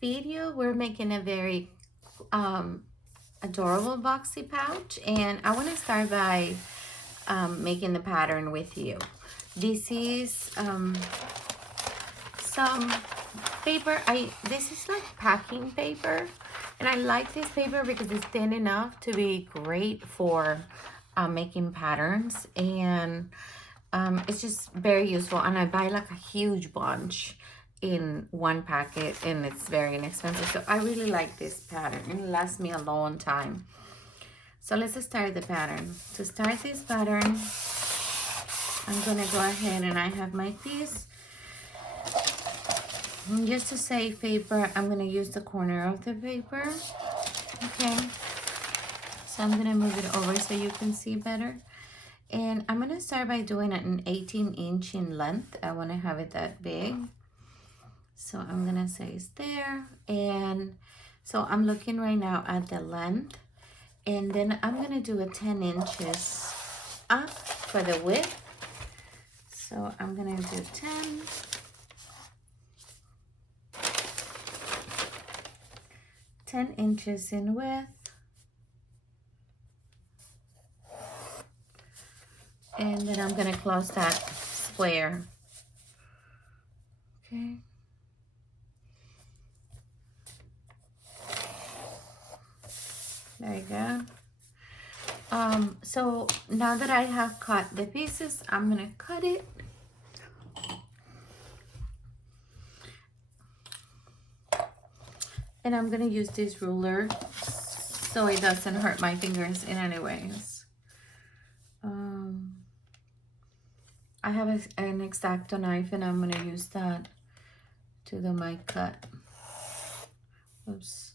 video, we're making a very adorable boxy pouch, and I want to start by making the pattern with you. This is some paper. This is like packing paper, and I like this paper because it's thin enough to be great for making patterns, and it's just very useful. And I buy like a huge bunch in one packet, and it's very inexpensive, so I really like this pattern. It lasts me a long time. So let's start the pattern. To start this pattern, I'm gonna go ahead, and I have my piece. And just to save paper, I'm gonna use the corner of the paper. Okay, so I'm gonna move it over so you can see better. And I'm gonna start by doing it an 18-inch in length. I wanna have it that big. So I'm gonna say it's there. And so I'm looking right now at the length. And then I'm gonna do a 10 inches up for the width. So I'm gonna do 10 inches in width. And then I'm gonna close that square. Okay. There you go. So now that I have cut the pieces, I'm gonna cut it. And I'm gonna use this ruler so it doesn't hurt my fingers in any ways. I have an X-Acto knife, and I'm gonna use that to do my cut. Oops.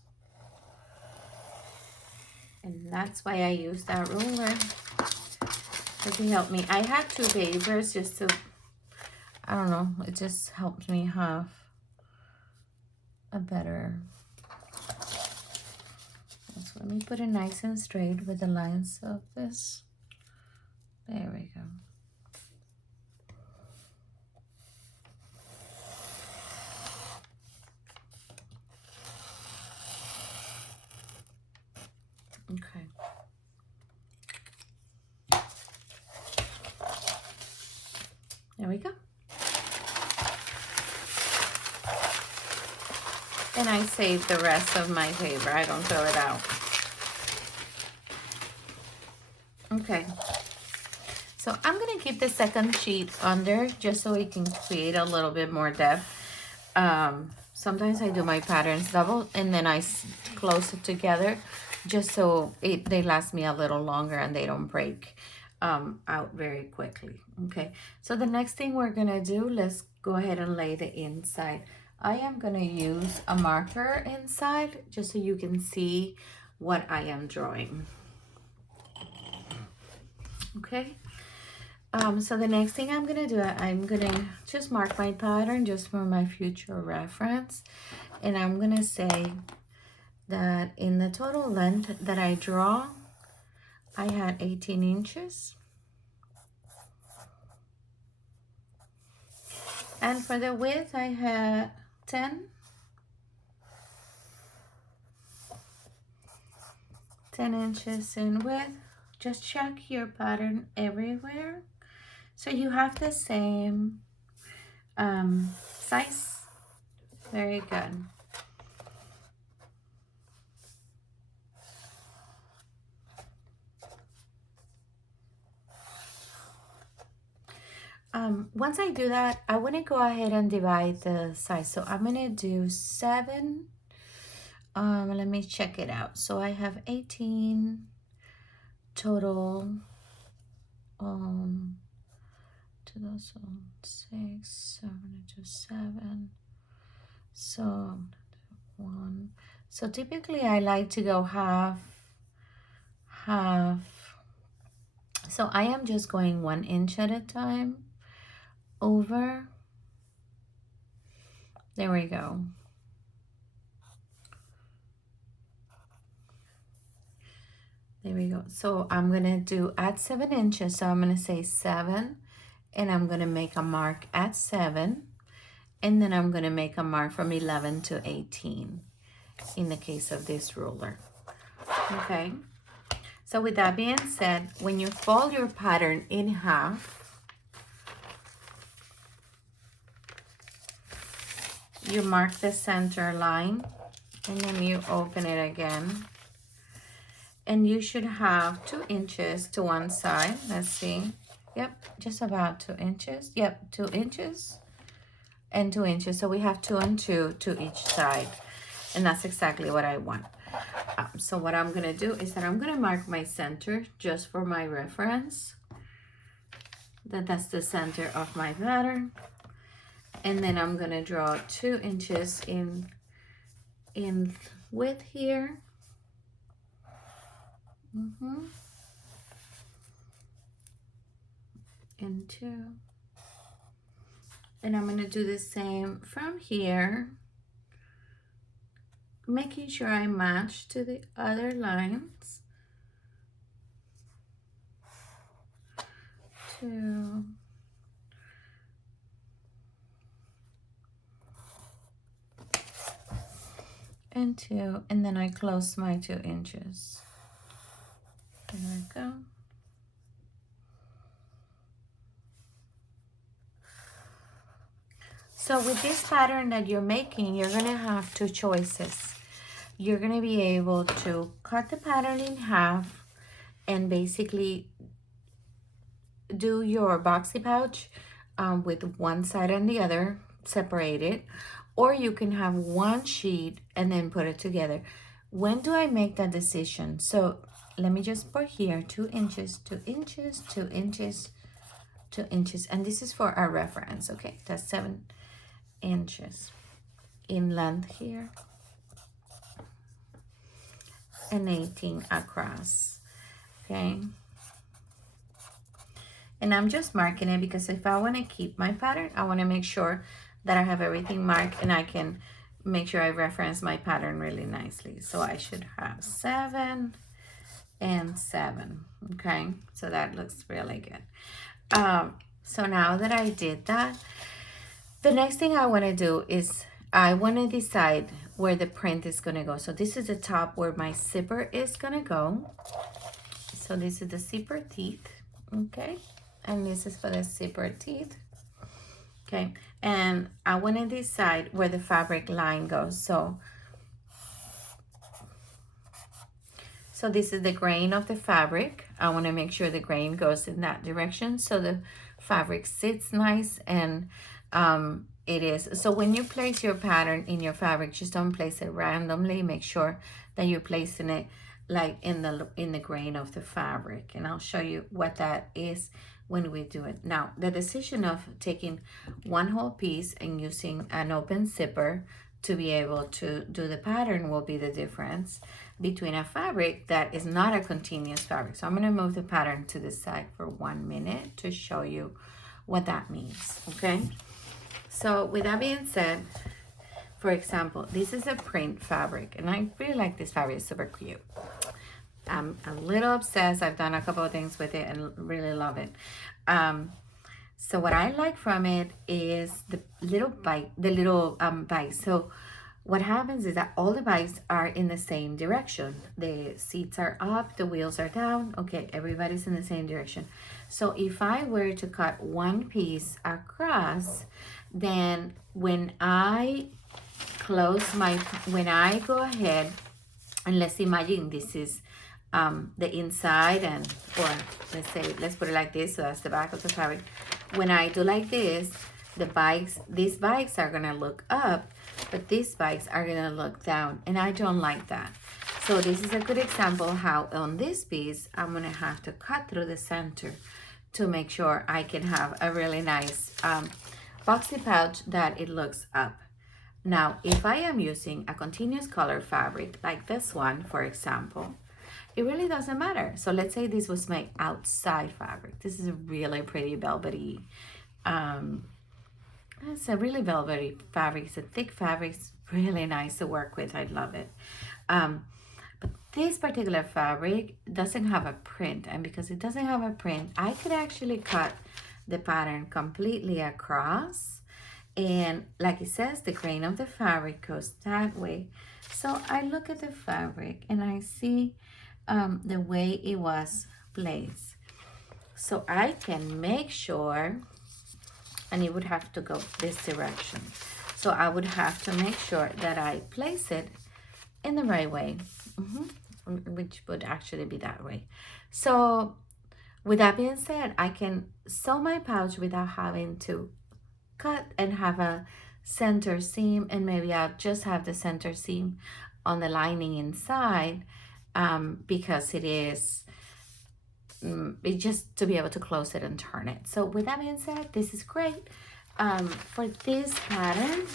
And that's why I use that ruler, to help me. I have two papers just to, I don't know, it just helps me have a better. So let me put it nice and straight with the lines of this. There we go. Okay. There we go. And I save the rest of my paper. I don't throw it out. Okay. So I'm gonna keep the second sheet under just so it can create a little bit more depth. Sometimes I do my patterns double, and then I close it together just so they last me a little longer and they don't break out very quickly. Okay, so the next thing we're gonna do, let's go ahead and lay the inside. I am gonna use a marker inside just so you can see what I am drawing. Okay, so the next thing I'm gonna do, I'm gonna just mark my pattern just for my future reference, and I'm gonna say that in the total length that I draw, I had 18 inches. And for the width, I had 10 inches in width. Just check your pattern everywhere so you have the same size. Very good. Once I do that, I want to go ahead and divide the size. So I'm going to do 7. Let me check it out. So I have 18 total. 6, 7. So 1. So typically I like to go half. So I am just going 1 inch at a time over. There we go. There we go. So I'm gonna do at 7 inches. So I'm gonna say 7, and I'm gonna make a mark at 7, And then I'm gonna make a mark from 11 to 18 in the case of this ruler, okay? So with that being said, when you fold your pattern in half, you mark the center line and then you open it again. And you should have 2 inches to one side. Let's see. Yep, just about 2 inches. Yep, 2 inches and 2 inches. So we have 2 and 2 to each side. And that's exactly what I want. So what I'm gonna do is that I'm gonna mark my center just for my reference. That's the center of my pattern. And then I'm gonna draw 2 inches in width here. And 2. And I'm gonna do the same from here, making sure I match to the other lines. 2. And 2, and then I close my 2 inches. There we go. So with this pattern that you're making, you're gonna have 2 choices. You're gonna be able to cut the pattern in half and basically do your boxy pouch with one side and the other separated, or you can have one sheet and then put it together. When do I make that decision? So let me just put here 2 inches, 2 inches, 2 inches, 2 inches, and this is for our reference, okay? That's 7 inches in length here and 18 across, okay? And I'm just marking it because if I want to keep my pattern, I want to make sure that I have everything marked and I can make sure I reference my pattern really nicely. So I should have 7 and 7, okay? So that looks really good. So now that I did that, the next thing I want to do is I want to decide where the print is going to go. So this is the top where my zipper is going to go. So this is the zipper teeth, okay? And this is for the zipper teeth, okay? And I want to decide where the fabric line goes. So this is the grain of the fabric. I want to make sure the grain goes in that direction so the fabric sits nice and it is. So when you place your pattern in your fabric, just don't place it randomly. Make sure that you're placing it like in the grain of the fabric. And I'll show you what that is when we do it. Now, the decision of taking one whole piece and using an open zipper to be able to do the pattern will be the difference between a fabric that is not a continuous fabric. So I'm going to move the pattern to the side for 1 minute to show you what that means, okay? So with that being said, for example, this is a print fabric, and I really like this fabric. It's super cute. I'm a little obsessed. I've done a couple of things with it and really love it. So what I like from it is the little bikes. So what happens is that all the bikes are in the same direction. The seats are up, the wheels are down. Okay, everybody's in the same direction. So if I were to cut one piece across, then when I go ahead, and let's imagine this is the inside, and or let's put it like this, so that's the back of the fabric. When I do like this, these bikes are gonna look up, but these bikes are gonna look down, and I don't like that. So this is a good example how on this piece I'm gonna have to cut through the center to make sure I can have a really nice boxy pouch that it looks up. Now, if I am using a continuous color fabric like this one, for example, it really doesn't matter. So let's say this was my outside fabric. This is a really pretty velvety, it's a really velvety fabric. It's a thick fabric. It's really nice to work with. I love it. But this particular fabric doesn't have a print. And because it doesn't have a print, I could actually cut the pattern completely across And like it says, the grain of the fabric goes that way. So I look at the fabric and I see the way it was placed. So I can make sure, and it would have to go this direction. So I would have to make sure that I place it in the right way, which would actually be that way. So with that being said, I can sew my pouch without having to cut and have a center seam, and maybe I'll just have the center seam on the lining inside, because it's just to be able to close it and turn it. So with that being said, this is great. For this pattern,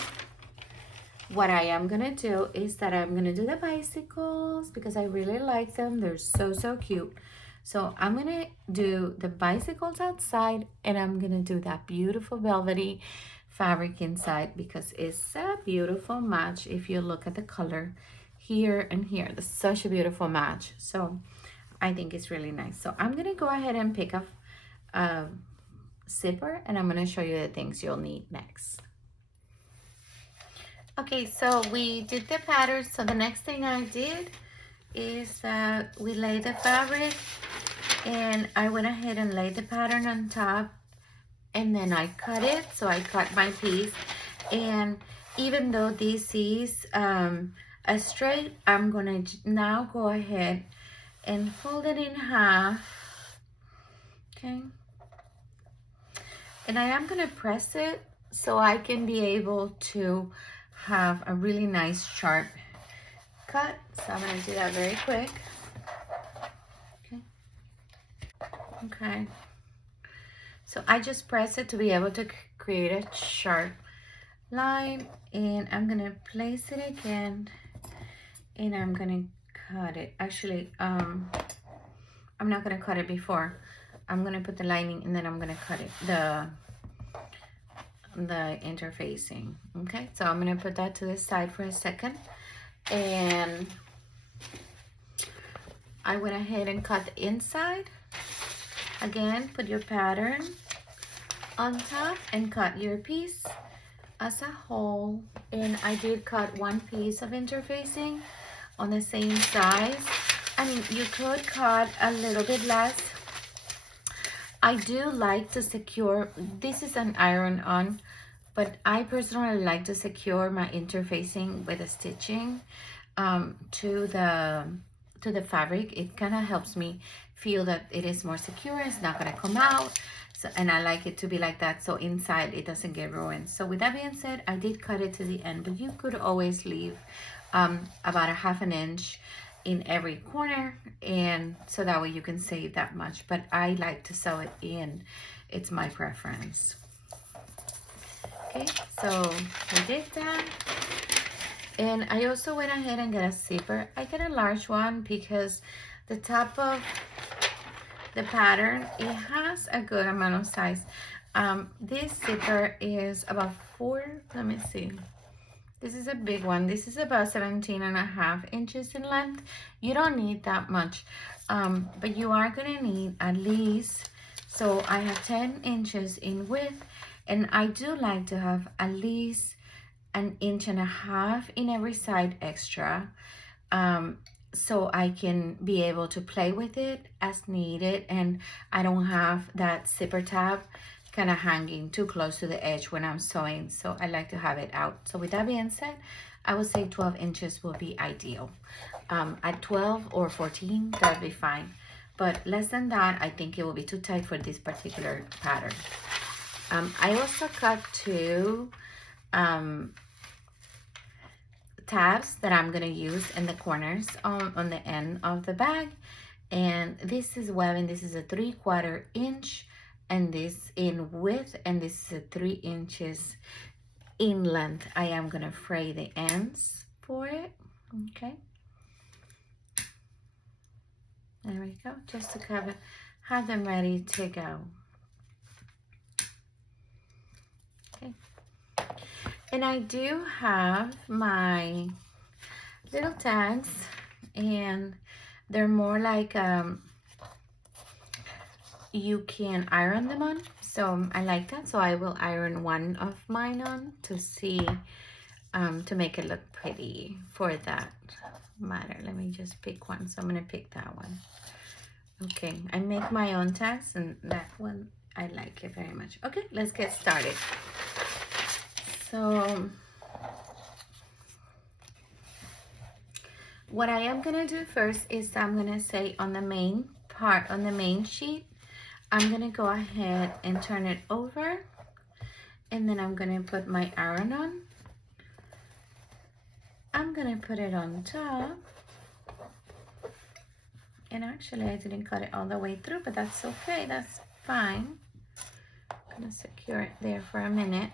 what I am gonna do is that I'm gonna do the bicycles because I really like them. They're so cute. So I'm gonna do the bicycles outside, and I'm gonna do that beautiful velvety fabric inside because it's a beautiful match. If you look at the color here and here, it's such a beautiful match. So I think it's really nice. So I'm gonna go ahead and pick up a zipper, and I'm gonna show you the things you'll need next. Okay, so we did the pattern. So the next thing I did is that we laid the fabric, and I went ahead and laid the pattern on top, and then I cut it. So I cut my piece, and even though this is a straight, I'm gonna now go ahead and fold it in half. Okay, and I am gonna press it so I can be able to have a really nice sharp cut. So I'm gonna do that very quick. Okay, so I just press it to be able to create a sharp line, and I'm gonna place it again, and I'm gonna cut it. Actually, I'm not gonna cut it before. I'm gonna put the lining, and then I'm gonna cut it, the interfacing. Okay, so I'm gonna put that to the side for a second, and I went ahead and cut the inside. Again, put your pattern on top and cut your piece as a whole. And I did cut one piece of interfacing on the same size. I mean, you could cut a little bit less. I do like to secure, this is an iron-on, but I personally like to secure my interfacing with a stitching to the fabric. It kind of helps me feel that it is more secure. It's not going to come out. So, and I like it to be like that, so inside it doesn't get ruined. So with that being said, I did cut it to the end, but you could always leave about a ½ inch in every corner, and so that way you can save that much. But I like to sew it in. It's my preference. Okay, so we did that. And I also went ahead and got a zipper. I got a large one because the top of the pattern, it has a good amount of size. This zipper is about let me see. This is a big one. This is about 17.5 inches in length. You don't need that much, but you are gonna need at least, so I have 10 inches in width, and I do like to have at least 1.5 inches in every side extra, so I can be able to play with it as needed, and I don't have that zipper tab kind of hanging too close to the edge when I'm sewing. So I like to have it out. So with that being said, I would say 12 inches will be ideal. At 12 or 14, that would be fine. But less than that, I think it will be too tight for this particular pattern. I also cut two tabs that I'm gonna use in the corners on the end of the bag. And this is webbing. This is a 3/4 inch, and this in width, and this is a 3 inches in length. I am gonna fray the ends for it. Okay, there we go, just to have them ready to go. Okay, and I do have my little tags, and they're more like you can iron them on. So I like that. So I will iron one of mine on to see, to make it look pretty for that matter. Let me just pick one. So I'm gonna pick that one. Okay, I make my own tags, and that one, I like it very much. Okay, let's get started. So what I am gonna do first is I'm gonna say on the main part, on the main sheet, I'm gonna go ahead and turn it over, and then I'm gonna put my iron on. I'm gonna put it on top. And actually I didn't cut it all the way through, but that's okay, that's fine. I'm gonna secure it there for a minute.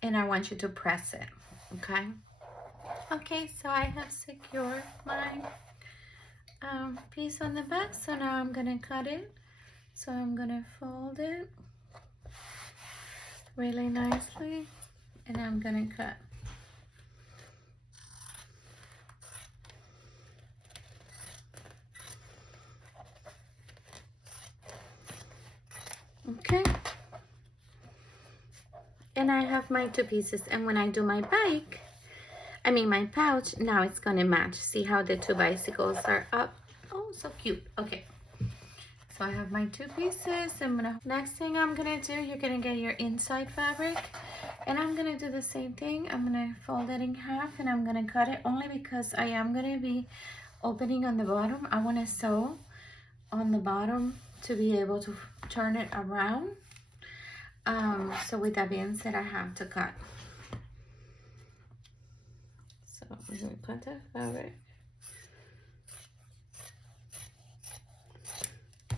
And I want you to press it, okay? Okay, so I have secured my piece on the back, so now I'm gonna cut it. So I'm gonna fold it really nicely, and I'm gonna cut. Okay, and I have my two pieces, and when I do my bike, my pouch, now it's gonna match. See how the two bicycles are up? Oh, so cute. Okay, so I have my two pieces. Next thing I'm gonna do, you're gonna get your inside fabric, and I'm gonna do the same thing. I'm gonna fold it in half, and I'm gonna cut it, only because I am gonna be opening on the bottom. I wanna sew on the bottom to be able to turn it around. So with that being said, I have to cut. So we're gonna cut the fabric.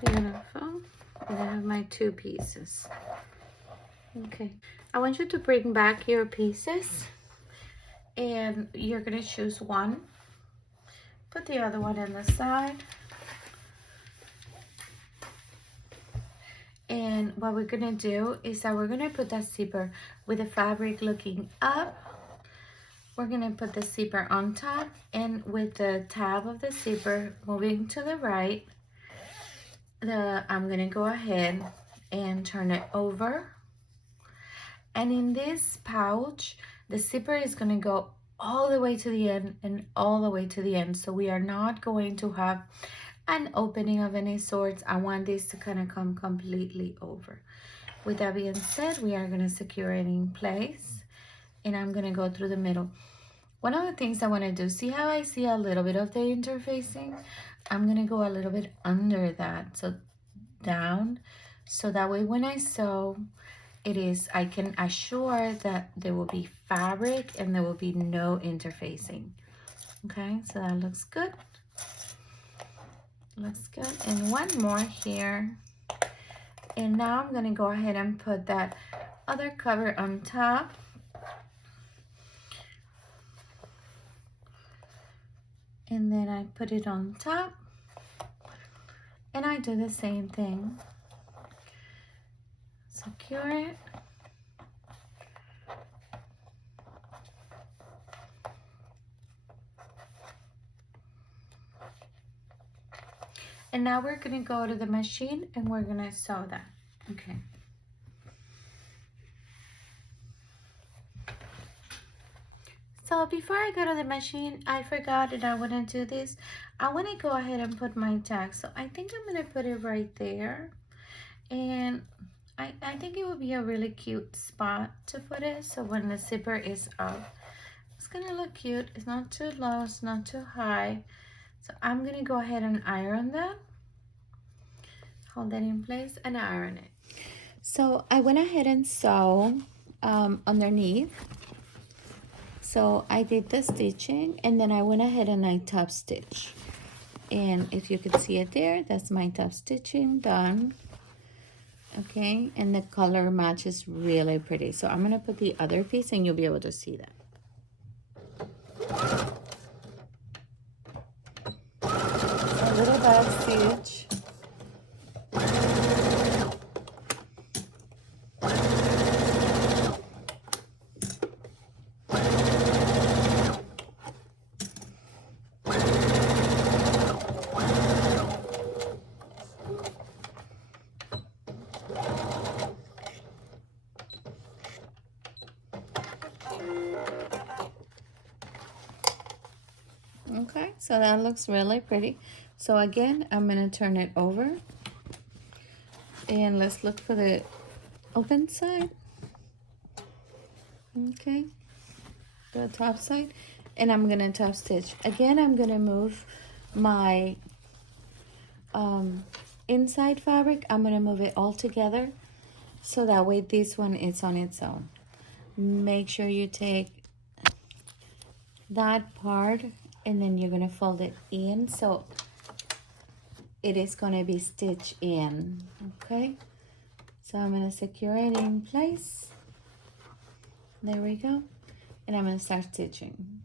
Beautiful. And I have my two pieces. Okay, I want you to bring back your pieces, and you're gonna choose one. Put the other one on the side. And what we're gonna do is that we're gonna put that zipper with the fabric looking up. We're gonna put the zipper on top, and with the tab of the zipper moving to the right, I'm gonna go ahead and turn it over. And in this pouch, the zipper is gonna go all the way to the end and all the way to the end. So we are not going to have an opening of any sorts. I want this to kind of come completely over. With that being said, we are gonna secure it in place, and I'm gonna go through the middle. One of the things I wanna do, see how I see a little bit of the interfacing? I'm gonna go a little bit under that, so down, so that way when I sew, I can assure that there will be fabric and there will be no interfacing. Okay, so that looks good. Looks good. And one more here. And now I'm gonna go ahead and put that other cover on top. And then I put it on top. And I do the same thing. Secure it. And now we're gonna go to the machine and we're gonna sew that. Okay. So before I go to the machine, I forgot that I want to do this. I want to go ahead and put my tag. So I think I'm going to put it right there. And I think it would be a really cute spot to put it. So when the zipper is up, it's going to look cute. It's not too low, it's not too high. So I'm going to go ahead and iron that. Hold that in place and iron it. So I went ahead and sew underneath. So I did the stitching, and then I went ahead and I top stitch. And if you can see it there, that's my top stitching done. Okay, and the color matches really pretty. So I'm gonna put the other piece and you'll be able to see that. A little back stitch. so that looks really pretty. So again, I'm gonna turn it over and let's look for the open side. Okay, the top side, and I'm gonna top stitch. Again, I'm gonna move my inside fabric. I'm gonna move it all together so that way this one is on its own. Make sure you take that part and then you're gonna fold it in so it is gonna be stitched in. Okay, so I'm gonna secure it in place. There we go, and I'm gonna start stitching.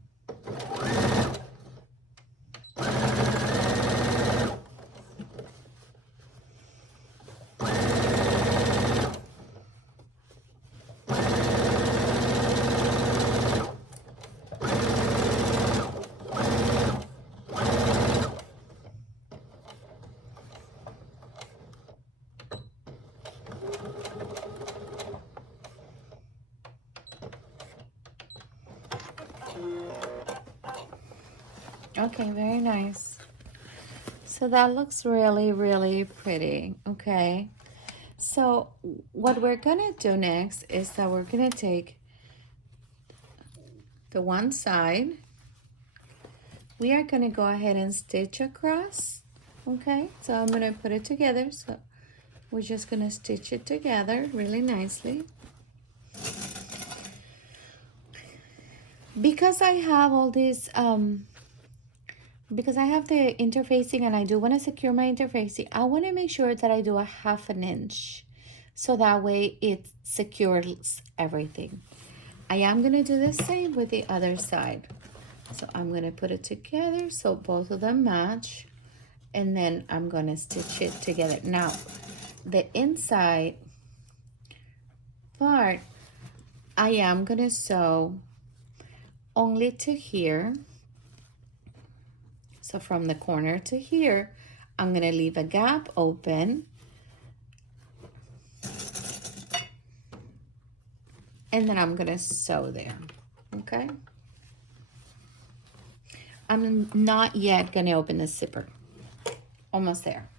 Okay, very nice. So that looks really, really pretty. Okay, so what we're gonna do next is that we're gonna take the one side. We are gonna go ahead and stitch across. Okay, so I'm gonna put it together. So we're just gonna stitch it together really nicely. Because I have all these because I have the interfacing and I do want to secure my interfacing, I want to make sure that I do a 1/2 inch so that way it secures everything. I am going to do the same with the other side. So I'm going to put it together so both of them match, and then I'm going to stitch it together. Now, the inside part, I am going to sew only to here. So from the corner to here, I'm gonna leave a gap open. And then I'm gonna sew there, okay? I'm not yet gonna open the zipper. Almost there.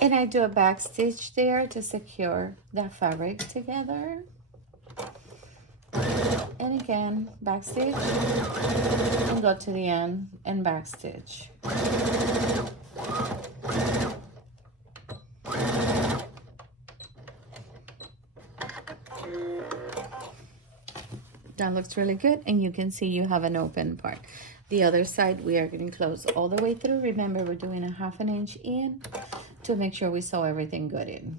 And I do a back stitch there to secure the fabric together. And again, back stitch, and go to the end and back stitch. That looks really good, and you can see you have an open part. The other side, we are going to close all the way through. Remember, we're doing a 1/2 inch in to make sure we sew everything good in.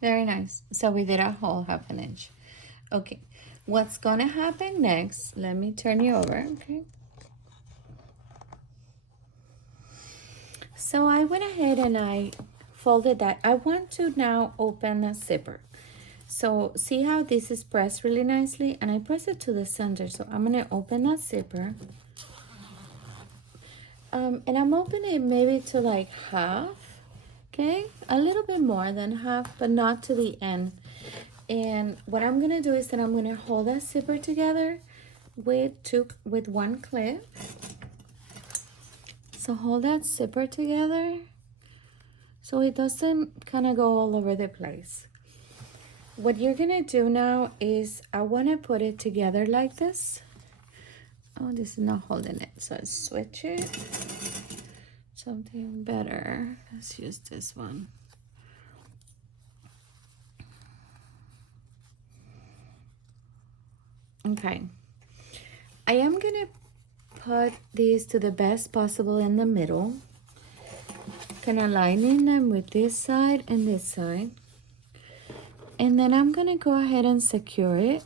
Very nice. So we did a whole 1/2 inch. Okay, what's gonna happen next? Let me turn you over, okay? So I went ahead and I folded that. I want to now open a zipper. So see how this is pressed really nicely, and I press it to the center. So I'm gonna open that zipper. And I'm opening it maybe to like 1/2, okay? A little bit more than 1/2, but not to the end. And what I'm gonna do is that I'm gonna hold that zipper together with one clip. So hold that zipper together so it doesn't kind of go all over the place. What you're gonna do now is I wanna put it together like this. Oh, this is not holding it, so I switch it. Something better. Let's use this one. Okay. I am gonna put these to the best possible in the middle. kind of lining them with this side and this side. And then I'm gonna go ahead and secure it.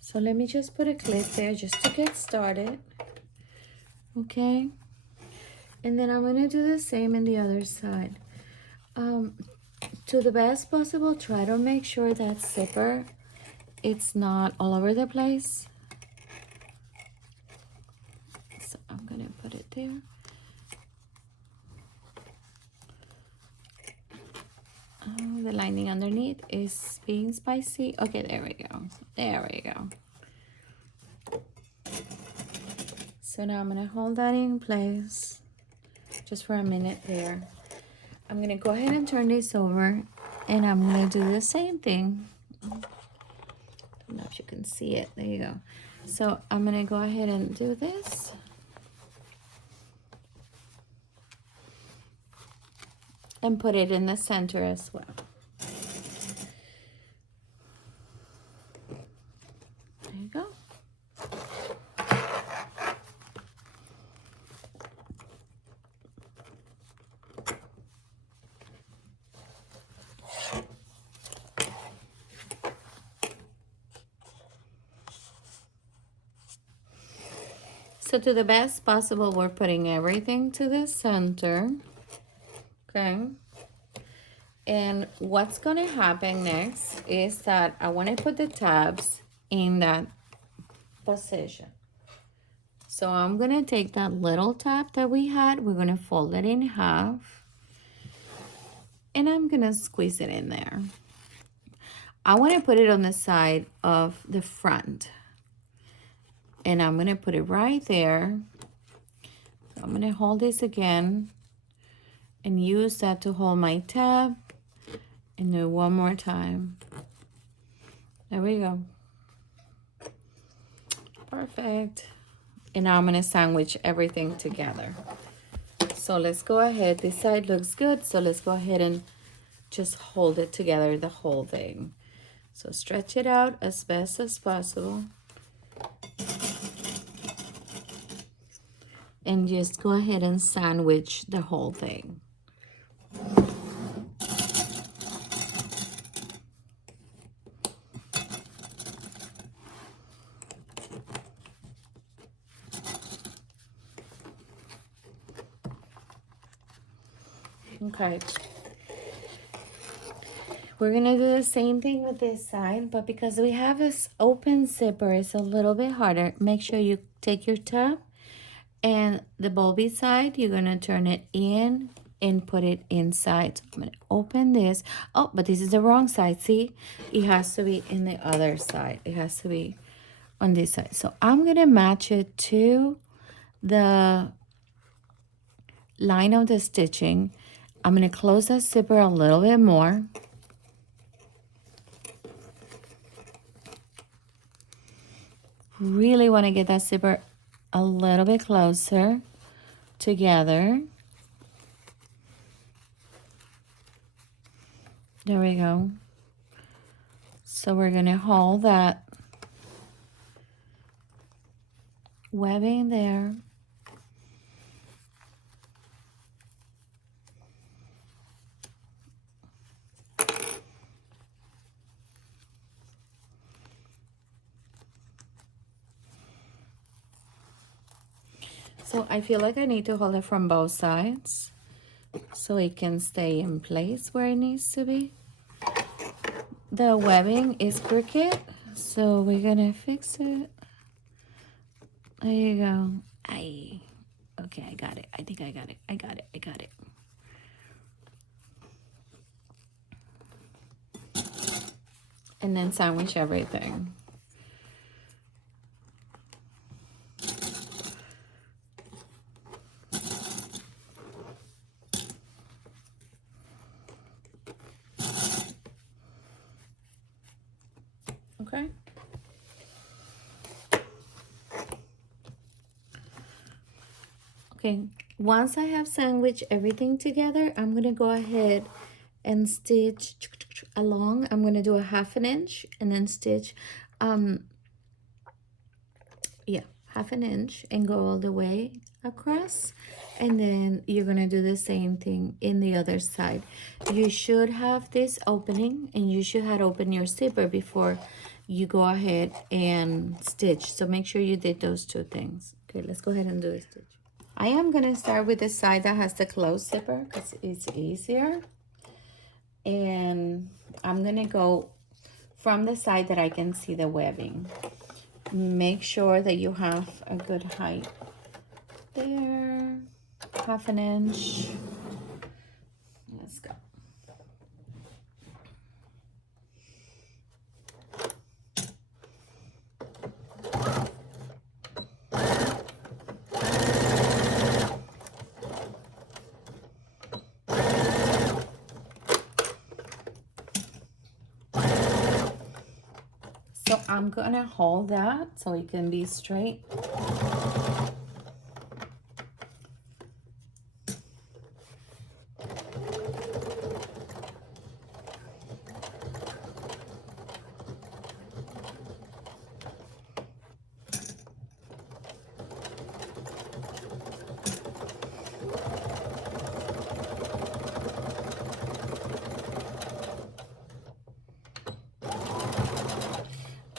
So let me just put a clip there just to get started. Okay. And then I'm gonna do the same in the other side. To the best possible, try to make sure that zipper, it's not all over the place. So I'm gonna put it there. Oh, the lining underneath is being spicy. Okay, there we go. There we go. So now I'm gonna hold that in place just for a minute there. I'm gonna go ahead and turn this over and I'm gonna do the same thing. I don't know if you can see it. There you go. So I'm gonna go ahead and do this. And put it in the center as well. There you go. So to the best possible, we're putting everything to the center. Okay. And what's gonna happen next is that I want to put the tabs in that position. So I'm gonna take that little tab that we had, we're gonna fold it in half, and I'm gonna squeeze it in there. I want to put it on the side of the front, and I'm gonna put it right there. So I'm gonna hold this again and use that to hold my tab, and do it one more time. There we go. Perfect. And now I'm gonna sandwich everything together. So let's go ahead. This side looks good, so let's go ahead and just hold it together, the whole thing. So stretch it out as best as possible. And just go ahead and sandwich the whole thing. Okay. We're gonna do the same thing with this side, but because we have this open zipper, it's a little bit harder. Make sure you take your tab and the bulby side, you're gonna turn it in and put it inside. So I'm gonna open this. Oh, but this is the wrong side. See, it has to be in the other side. It has to be on this side. So I'm gonna match it to the line of the stitching. I'm gonna close that zipper a little bit more. Really want to get that zipper a little bit closer together. There we go. So we're going to hold that webbing there. So I feel like I need to hold it from both sides so it can stay in place where it needs to be. The webbing is crooked, so we're gonna fix it. There you go. Okay, I got it. I think I got it. I got it. And then sandwich everything. Okay. Okay, once I have sandwiched everything together, I'm gonna go ahead and stitch along. I'm gonna do a 1/2 inch and then stitch, yeah, 1/2 inch and go all the way across, and then you're gonna do the same thing in the other side. You should have this opening, and you should have opened your zipper before you go ahead and stitch. So make sure you did those two things. Okay, let's go ahead and do the stitch. I am gonna start with the side that has the closed zipper because it's easier, and I'm gonna go from the side that I can see the webbing. Make sure that you have a good height there, 1/2 inch. Let's go. So I'm gonna hold that so it can be straight.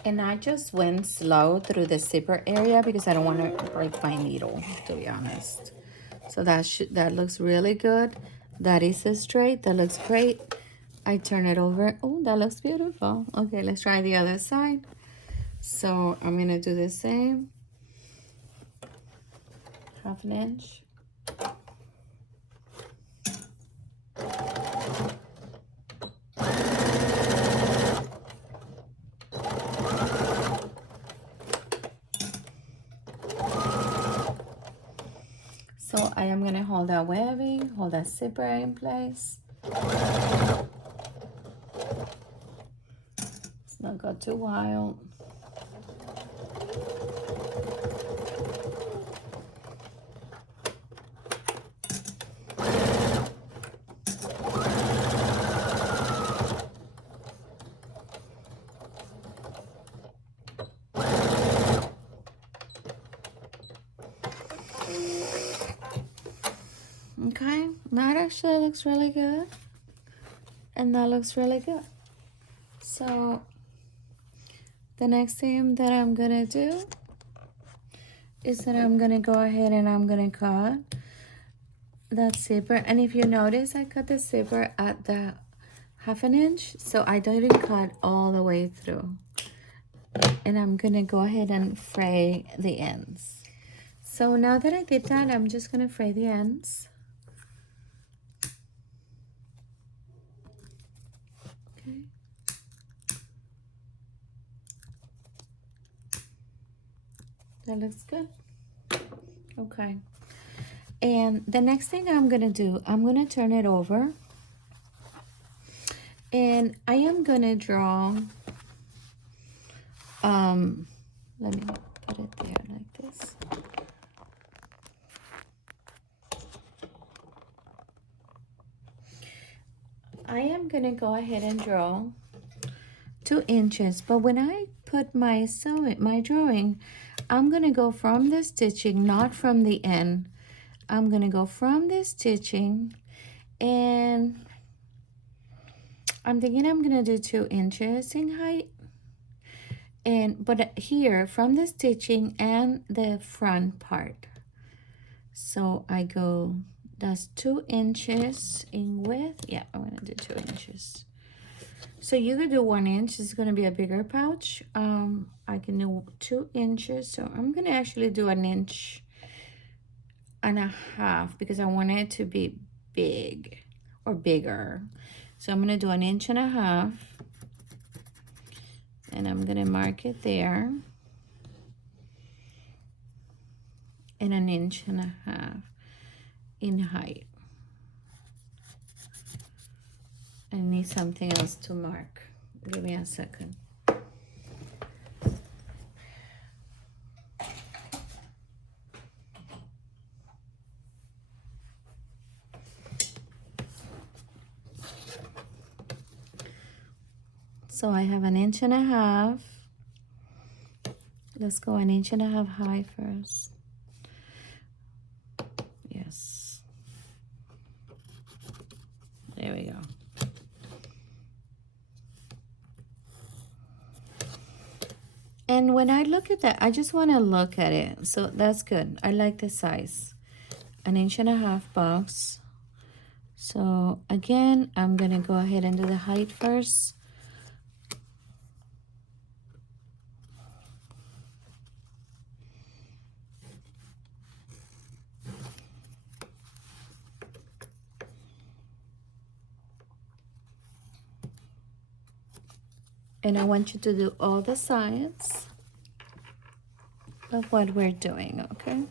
And I just went slow through the zipper area because I don't want to break my needle, to be honest. So that looks really good. That is a straight. That looks great. I turn it over. Oh, that looks beautiful. Okay, let's try the other side. So I'm gonna do the same. 1/2 inch. So I am gonna hold that webbing, hold that zipper in place. Let's not go too wild. Okay, that actually looks really good. And that looks really good. So the next thing that I'm gonna do is that I'm gonna go ahead and I'm gonna cut that zipper. And if you notice, I cut the zipper at the 1/2 inch, so I didn't cut all the way through. And I'm gonna go ahead and fray the ends. So now that I did that, I'm just gonna fray the ends. Okay. That looks good. Okay. And the next thing I'm gonna do, I'm gonna turn it over. And I am gonna draw, let me put it there like this. I am gonna go ahead and draw 2 inches, but when I put my drawing, I'm gonna go from the stitching, not from the end. I'm gonna go from the stitching, and I'm thinking I'm gonna do 2 inches in height. But here from the stitching and the front part. So I go, that's 2 inches in width. Yeah, I'm gonna do 2 inches. So you could do 1 inch. It's gonna be a bigger pouch. I can do 2 inches. So I'm gonna actually do 1.5 inches because I want it to be big or bigger. So I'm gonna do 1.5 inches. And I'm gonna mark it there. And 1.5 inches in height. I need something else to mark. Give me a second. So I have 1.5 inches. Let's go 1.5 inches high first. And when I look at that, I just want to look at it. So that's good. I like the size. 1.5 inch box. So again, I'm going to go ahead and do the height first. And I want you to do all the sides of what we're doing, okay?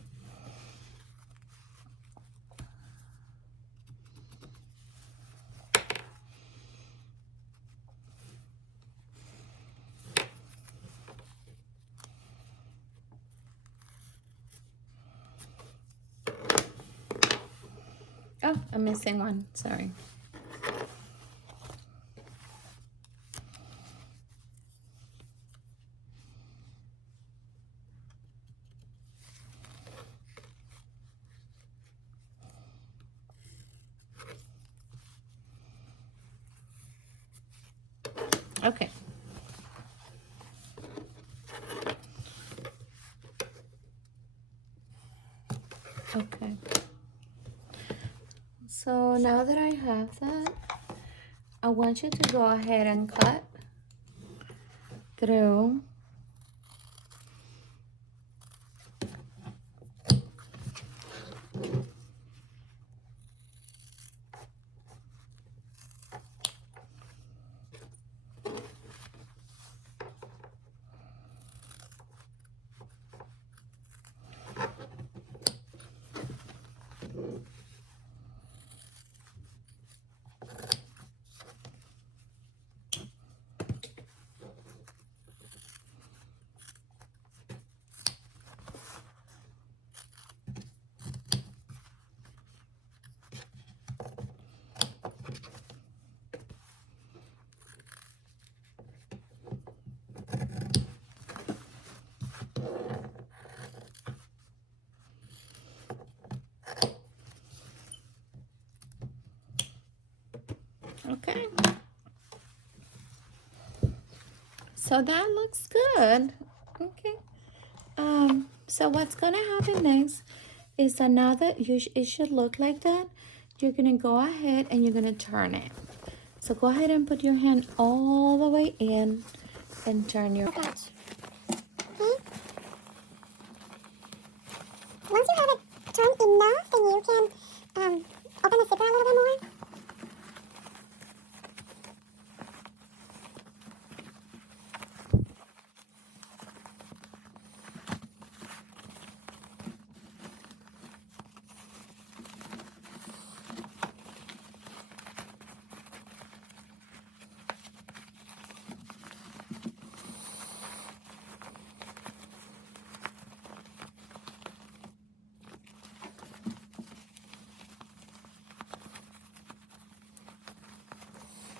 Oh, I'm missing one, sorry. Okay. Okay. So now that I have that, I want you to go ahead and cut through okay. So that looks good. Okay. So what's gonna happen next is that now that it should look like that, you're gonna go ahead and you're gonna turn it. So go ahead and put your hand all the way in and turn your pouch. Okay. Once you have it turned enough, then you can open the zipper a little bit more.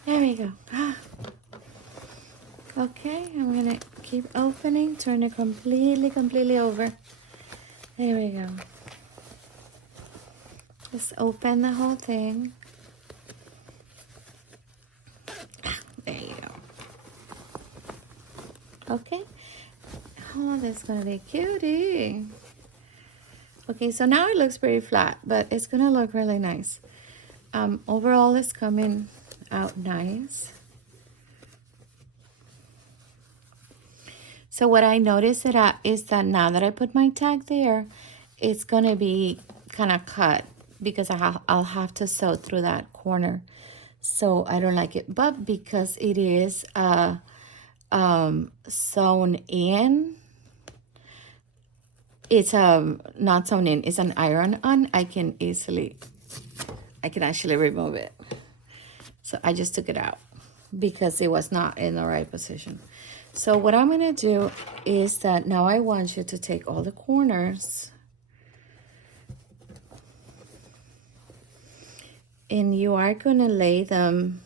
There we go. Okay, I'm gonna keep opening, turn it completely over. There we go. Just open the whole thing. There you go. Okay. Oh, that's gonna be cutie. Okay, so now it looks pretty flat, but it's gonna look really nice. Overall, it's coming out nice. So what I noticed is that now that I put my tag there, it's gonna be kind of cut because I'll have to sew through that corner. So I don't like it, but because it is sewn in, it's not sewn in, it's an iron on, I can actually remove it. So I just took it out because it was not in the right position. So what I'm gonna do is that now I want you to take all the corners and you are gonna lay them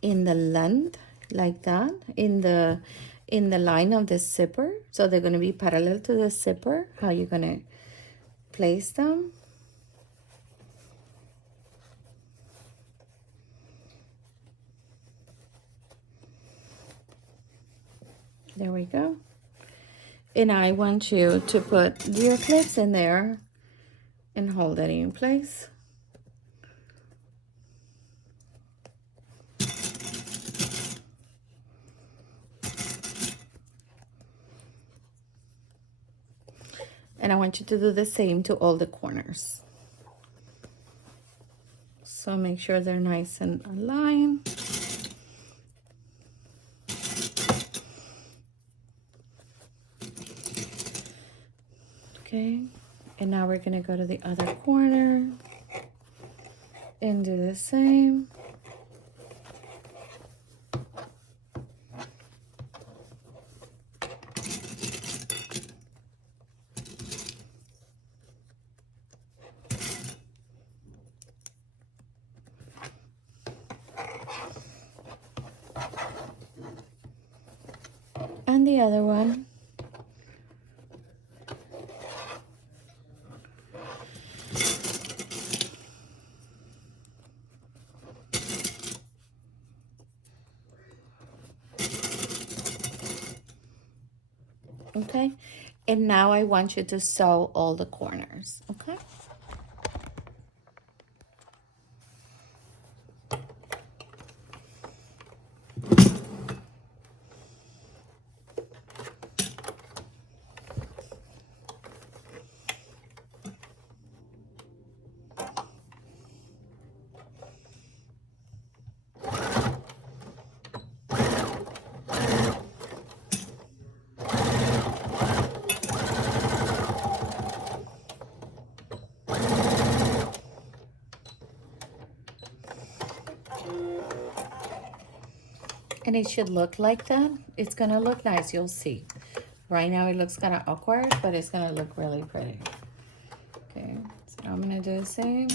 in the length like that, in the line of the zipper. So they're gonna be parallel to the zipper, how you're gonna place them. There we go. And I want you to put your clips in there and hold it in place. And I want you to do the same to all the corners. So make sure they're nice and aligned. Okay, and now we're gonna go to the other corner and do the same. And the other one. Okay, and now I want you to sew all the corners. Okay. And it should look like that. It's gonna look nice, you'll see. Right now it looks kind of awkward, but it's gonna look really pretty. Okay, so I'm gonna do the same.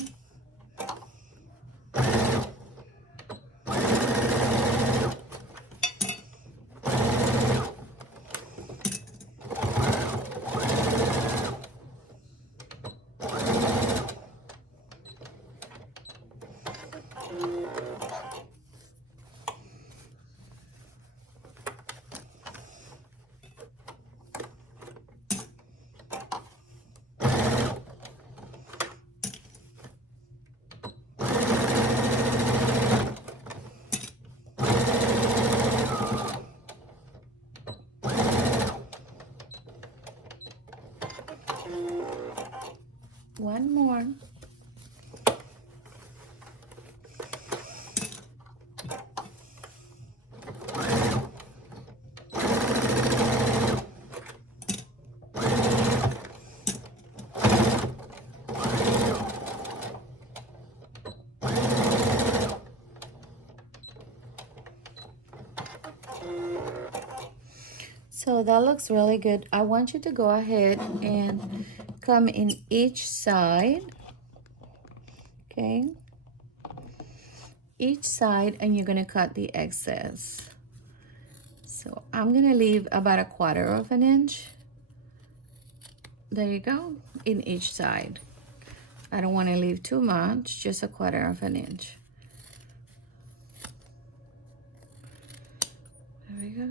One more. So that looks really good. I want you to go ahead and come in each side. Okay. Each side, and you're gonna cut the excess. So I'm gonna leave about 1/4 of an inch. There you go, in each side. I don't want to leave too much, just 1/4 of an inch. There we go.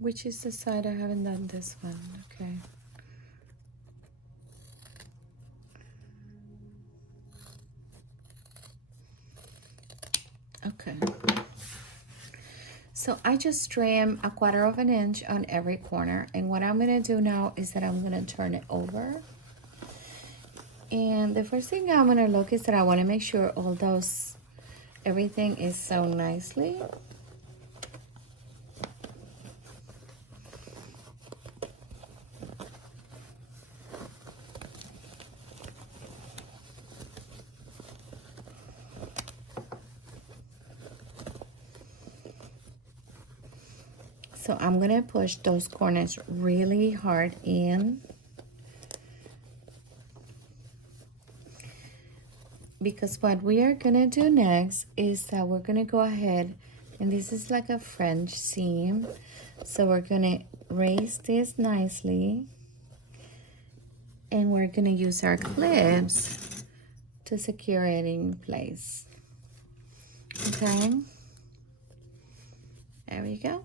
Which is the side I haven't done this one? Okay. Okay. So I just trim 1/4 of an inch on every corner, and what I'm gonna do now is that I'm gonna turn it over. And the first thing I'm gonna look is that I wanna make sure everything is sewn nicely. So I'm gonna push those corners really hard in, because what we are gonna do next is that we're gonna go ahead And this is like a French seam. So we're gonna raise this nicely. And we're gonna use our clips to secure it in place. Okay, there we go.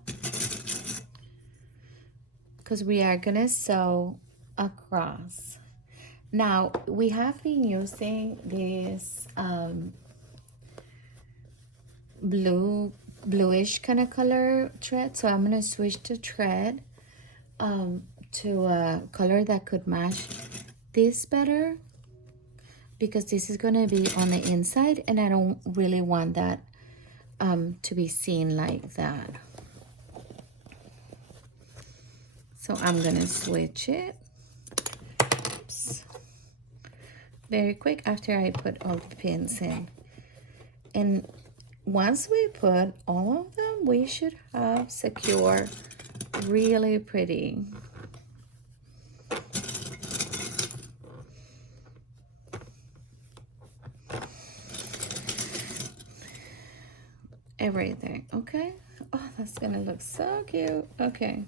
Because we are gonna sew across. Now, we have been using this bluish kind of color thread, so I'm gonna switch the thread to a color that could match this better, because this is gonna be on the inside and I don't really want that to be seen like that. So I'm gonna switch it. Oops. Very quick after I put all the pins in. And once we put all of them, we should have secure really pretty. Everything, okay? Oh, that's gonna look so cute. Okay.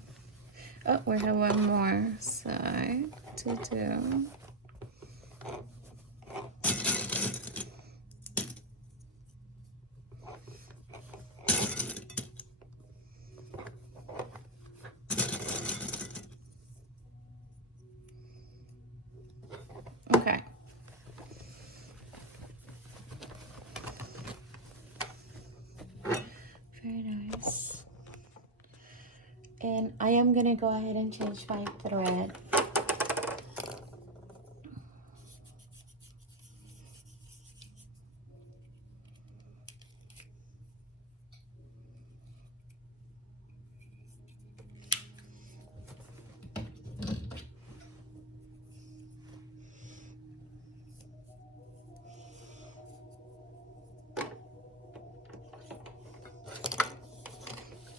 Oh, we have one more side to do. Okay. Very nice. And I am gonna go ahead and change my thread.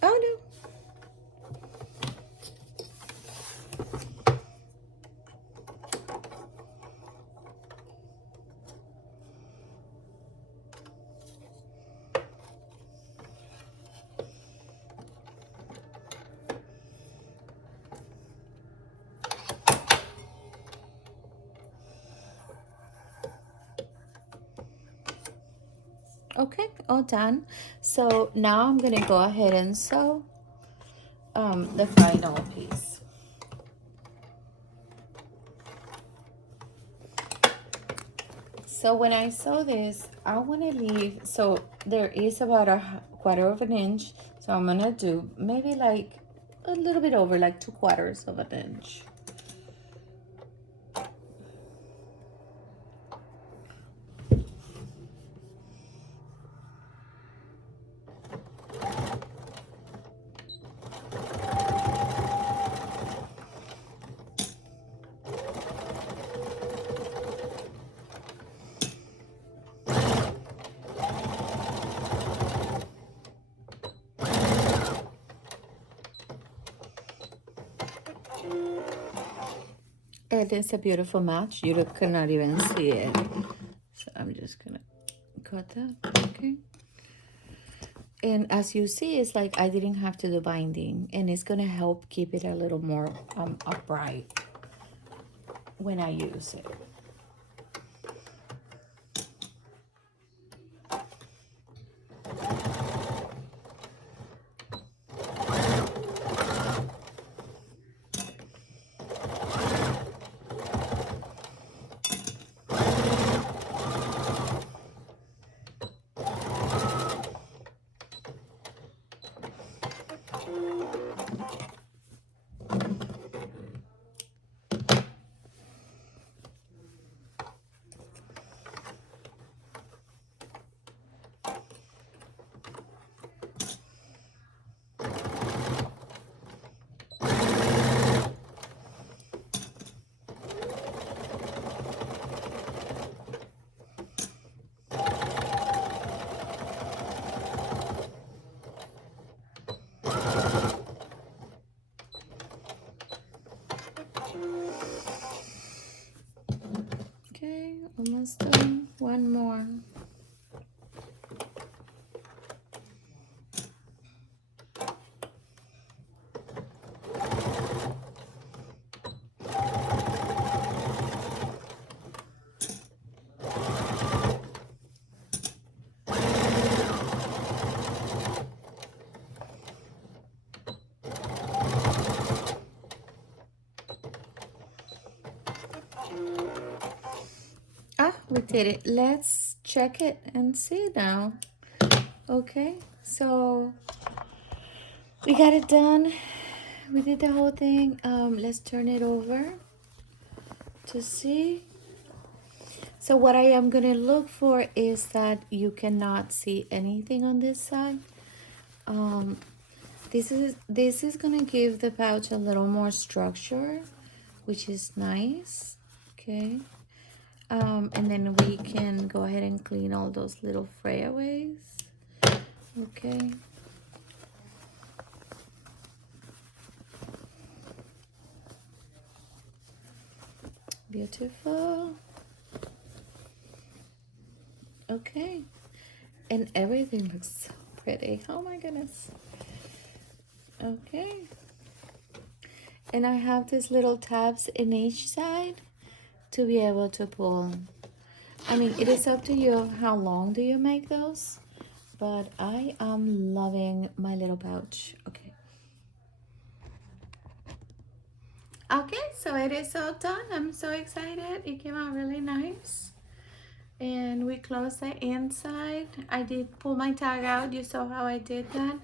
Oh no. Okay, all done. So now I'm gonna go ahead and sew the final piece. So when I sew this, I want to leave, so there is about a 1/4 of an inch. So I'm gonna do maybe like a little bit over, like 2/4 of an inch. It is a beautiful match. You cannot even see it. So I'm just gonna cut that, okay? And as you see, it's like I didn't have to do binding, and it's gonna help keep it a little more upright when I use it. did it. Let's check it and see now. Okay, so we got it done. We did the whole thing. Let's turn it over to see. So what I am gonna look for is that you cannot see anything on this side. This is gonna give the pouch a little more structure, which is nice. Okay. And then we can go ahead and clean all those little frayaways. Okay. Beautiful. Okay. And everything looks so pretty. Oh my goodness. Okay. And I have these little tabs in each side to be able to pull. I mean, it is up to you how long do you make those, but I am loving my little pouch. Okay. Okay, so it is all done. I'm so excited. It came out really nice. And we closed the inside. I did pull my tag out. You saw how I did that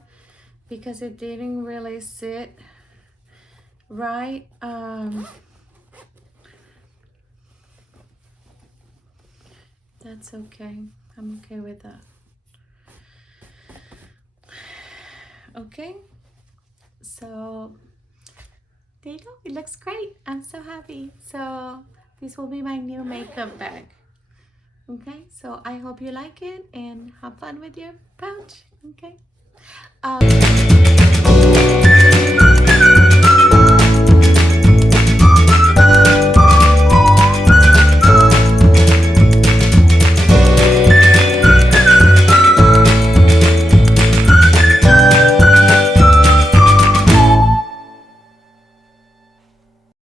because it didn't really sit right. That's okay. I'm okay with that. Okay, so there you go. It looks great. I'm so happy. So this will be my new makeup bag. Okay, so I hope you like it and have fun with your pouch. Okay.